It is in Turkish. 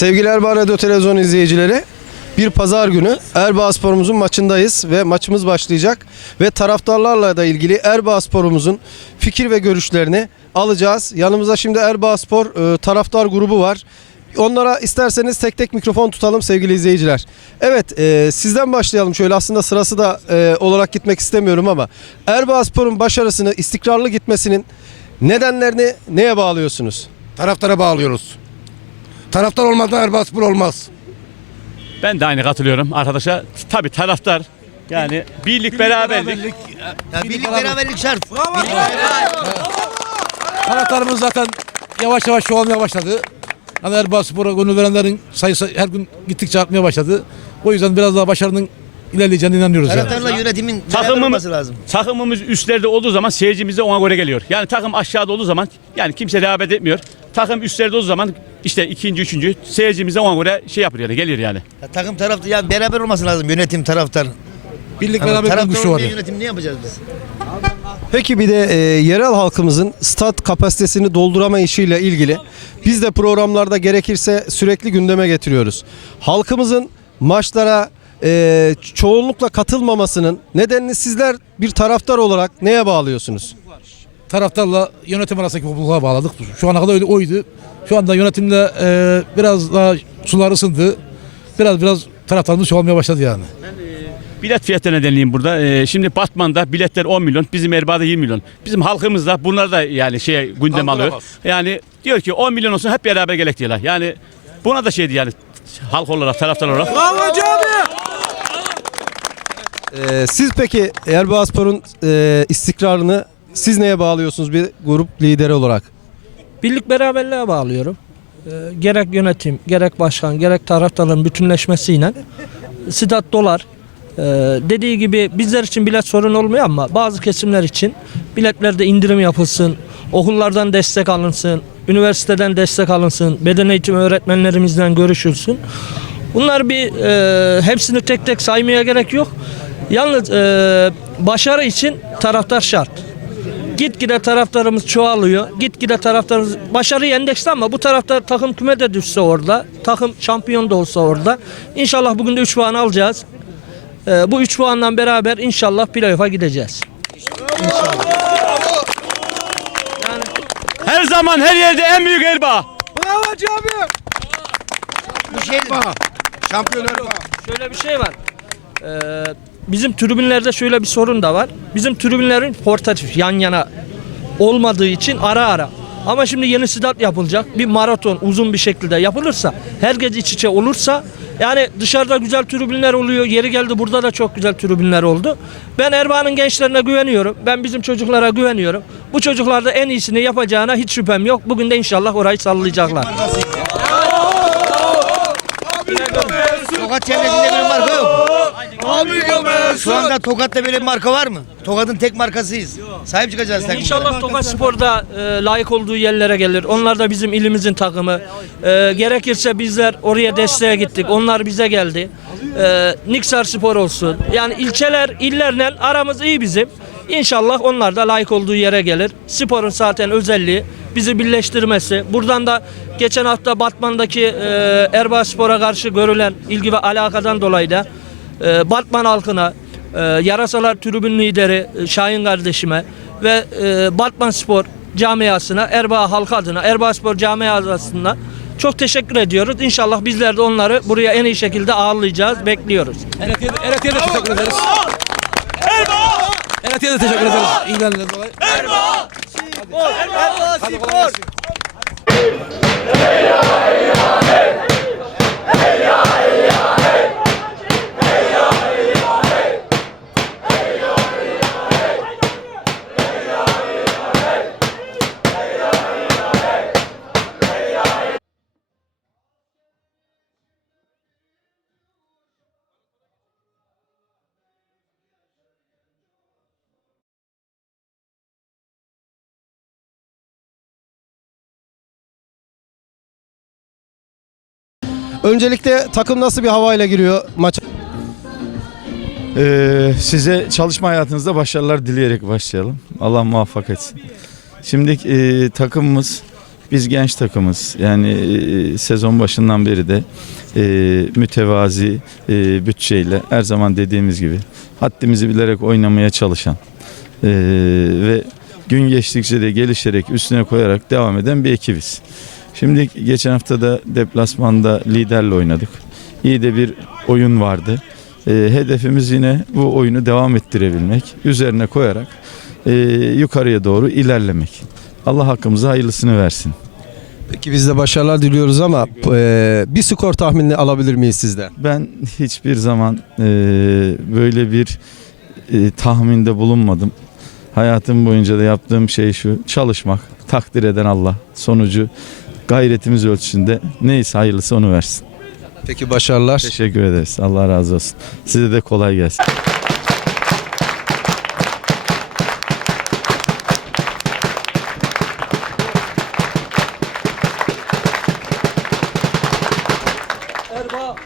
Sevgili Erbaa Radyo Televizyon izleyicileri, bir pazar günü Erbaa Spor'umuzun maçındayız ve maçımız başlayacak. Ve taraftarlarla da ilgili Erbaa Spor'umuzun fikir ve görüşlerini alacağız. Yanımızda şimdi Erbaa Spor e, taraftar grubu var. Onlara isterseniz tek tek mikrofon tutalım sevgili izleyiciler. Evet e, sizden başlayalım şöyle aslında sırası da e, olarak gitmek istemiyorum ama Erbaa Spor'un başarısını istikrarlı gitmesinin nedenlerini neye bağlıyorsunuz? Taraftara bağlıyoruz. Taraftar olmadan Erbaspor olmaz. Ben de aynı katılıyorum arkadaşa. Tabii taraftar yani birlik, beraberlik. Ya birlik beraberlik şart. Taraftarımız zaten yavaş yavaş çoğalmaya başladı. Hani Erbaspor'a gönül verenlerin sayısı her gün gittikçe artmaya başladı. O yüzden biraz daha başarının ilerleyeceğine inanıyoruz yani. Taraftarla yönetimin beraber Takımımız, olması lazım. takımımız üstlerde olduğu zaman seyircimiz de ona göre geliyor. Yani takım aşağıda olduğu zaman yani kimse rağbet etmiyor. Takım üstlerde olduğu zaman işte ikinci, üçüncü seyircimiz de ona göre şey yapıyor yani geliyor yani. Ya takım tarafta ya beraber olması lazım yönetim taraftar. Birlik Ama beraber taraftar güçlü var. olmayan yani. yönetim ne yapacağız biz? Peki bir de e, yerel halkımızın stat kapasitesini doldurama işiyle ilgili biz de programlarda gerekirse sürekli gündeme getiriyoruz. Halkımızın maçlara e, çoğunlukla katılmamasının nedenini sizler bir taraftar olarak neye bağlıyorsunuz? Taraftarla yönetim arasındaki mutluluğa bağladık. Şu ana kadar öyle oydu. Şu anda yönetimle e, biraz daha sular ısındı. Biraz biraz taraftarımız çoğalmaya başladı yani. Bilet fiyatlarına deneyeyim burada. Ee, şimdi Batman'da biletler 10 milyon, bizim Erbaa'da 20 milyon. Bizim halkımız da bunlar da yani şey gündem alıyor. Yani diyor ki 10 milyon olsun hep beraber gelek diyorlar. Yani buna da şeydi yani halk olarak, taraftar olarak. E, siz peki Erbaaspor'un e, istikrarını siz neye bağlıyorsunuz bir grup lideri olarak? Birlik beraberliğe bağlıyorum. Ee, gerek yönetim, gerek başkan, gerek taraftarların bütünleşmesiyle stat dolar. Ee, dediği gibi bizler için bilet sorun olmuyor ama bazı kesimler için biletlerde indirim yapılsın, okullardan destek alınsın, üniversiteden destek alınsın, beden eğitimi öğretmenlerimizden görüşülsün. Bunlar bir e, hepsini tek tek saymaya gerek yok. Yalnız e, başarı için taraftar şart. Gitgide taraftarımız çoğalıyor. Gitgide taraftarımız başarıyı endeksli ama bu taraftar takım küme de düşse orada. Takım şampiyon da olsa orada. İnşallah bugün de 3 puan alacağız. Ee, bu 3 puanla beraber inşallah playoff'a gideceğiz. Her zaman her yerde en büyük Erbaa. Bu şey Şampiyon Erbaa. Şöyle bir şey var. Ee, bizim tribünlerde şöyle bir sorun da var. Bizim tribünlerin portatif yan yana olmadığı için ara ara. Ama şimdi yeni stat yapılacak. Bir maraton uzun bir şekilde yapılırsa, herkes iç içe olursa yani dışarıda güzel tribünler oluyor. Yeri geldi burada da çok güzel tribünler oldu. Ben Erbaa'nın gençlerine güveniyorum. Ben bizim çocuklara güveniyorum. Bu çocuklar da en iyisini yapacağına hiç şüphem yok. Bugün de inşallah orayı sallayacaklar. Tokat çevresinde böyle marka yok. Şu anda Tokat'ta böyle bir marka var mı? Tokat'ın tek markasıyız. Sahip çıkacağız takımlara. İnşallah Tokat Spor'da e, layık olduğu yerlere gelir. Onlar da bizim ilimizin takımı. E, gerekirse bizler oraya desteğe gittik. Onlar bize geldi. E, Niksar Spor olsun. Yani ilçeler, illerle aramız iyi bizim. İnşallah onlar da layık olduğu yere gelir. Sporun zaten özelliği bizi birleştirmesi. Buradan da geçen hafta Batman'daki e, Erbaa Spor'a karşı görülen ilgi ve alakadan dolayı da e, Batman halkına, e, Yarasalar Tribün lideri e, Şahin kardeşime ve e, Batman Spor camiasına, Erbaa halkı adına, Erbaa Spor camiasına çok teşekkür ediyoruz. İnşallah bizler de onları buraya en iyi şekilde ağırlayacağız, bekliyoruz. Eret'e Eret'e de teşekkür ederiz. Eret'e de teşekkür ederiz. İlgilendiğiniz dolayı. Hadi kolay gelsin. Öncelikle takım nasıl bir havayla giriyor maça? Ee, size çalışma hayatınızda başarılar dileyerek başlayalım. Allah muvaffak etsin. Şimdi e, takımımız Biz genç takımız. Yani e, sezon başından beri de e, mütevazi e, bütçeyle her zaman dediğimiz gibi haddimizi bilerek oynamaya çalışan e, ve gün geçtikçe de gelişerek üstüne koyarak devam eden bir ekibiz. Şimdi geçen hafta da deplasmanda liderle oynadık. İyi de bir oyun vardı. E, hedefimiz yine bu oyunu devam ettirebilmek. Üzerine koyarak e, yukarıya doğru ilerlemek. Allah hakkımıza hayırlısını versin. Peki biz de başarılar diliyoruz ama e, bir skor tahminini alabilir miyiz sizden? Ben hiçbir zaman e, böyle bir e, tahminde bulunmadım. Hayatım boyunca da yaptığım şey şu çalışmak, takdir eden Allah. Sonucu gayretimiz ölçüsünde neyse hayırlısı onu versin. Peki başarılar. Teşekkür ederiz. Allah razı olsun. Size de kolay gelsin. Erba